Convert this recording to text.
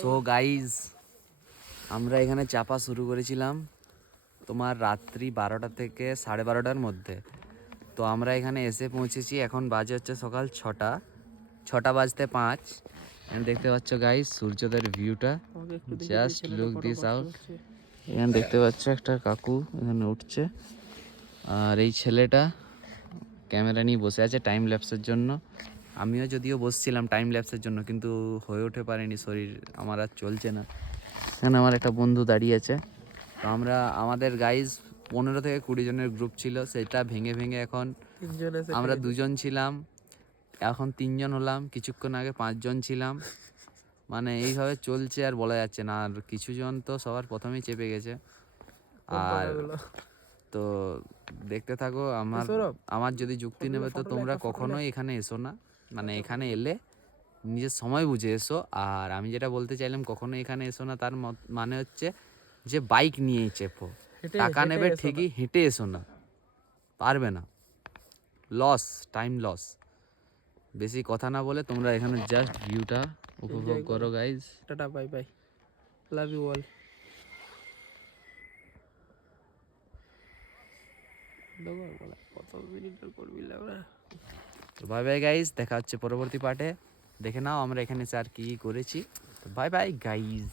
So guys, আমরা এখানে চাপা শুরু করেছিলাম তোমার রাত্রি 12টা থেকে 12:30টার মধ্যে। তো আমরা এখানে এসে পৌঁছেছি, এখন বাজে হচ্ছে সকাল 6টা বাজতে 5। দেখতে পাচ্ছ গাইজ সূর্যোদয়ের ভিউটা, জাস্ট লুক দিস আউট। এখানে দেখতে পাচ্ছ একটা কাকু এখানে উঠছে, আর এই ছেলেটা ক্যামেরা নিয়ে বসে আছে টাইম ল্যাপসের জন্য। আমিও যদিও বসছিলাম টাইম ল্যাপসের জন্য, কিন্তু হয়ে উঠে পারিনি, শরীর আমার আর চলছে না। এখানে আমার একটা বন্ধু দাঁড়িয়ে আছে। তো আমাদের গাইজ 15 থেকে 20 জনের গ্রুপ ছিল, সেটা ভেঙে ভেঙে এখন আমরা 2 জন ছিলাম, এখন 3 জন হলাম, কিছুক্ষণ আগে 5 জন ছিলাম। মানে এইভাবে চলছে, আর বলা যাচ্ছে না। আর কিছু জন তো সবার প্রথমেই চেপে গেছে। আর তো দেখতে থাকো, আমার যদি যুক্তি নেবে তো তোমরা কখনোই এখানে এসো না। মানে এখানে এলে নিজের সময় বুঝে এসো। আর আমি যেটা বলতে চাইলাম কখনো এখানে এসো না, তার মানে হচ্ছে যে বাইক নিয়ে চেপো, টাকা নেবে ঠিকই, হেঁটে এসো না, পারবে না, লস, টাইম লস। বেশি কথা না বলে তোমরা এখানে জাস্ট ভিউটা উপভোগ করো guys. Tata, bye bye, love you all. তো বাই বাই গাইজ, দেখা হচ্ছে পরবর্তী পার্টে। দেখে নাও আমরা এখানে এসে আর কি করেছি। By bye guys.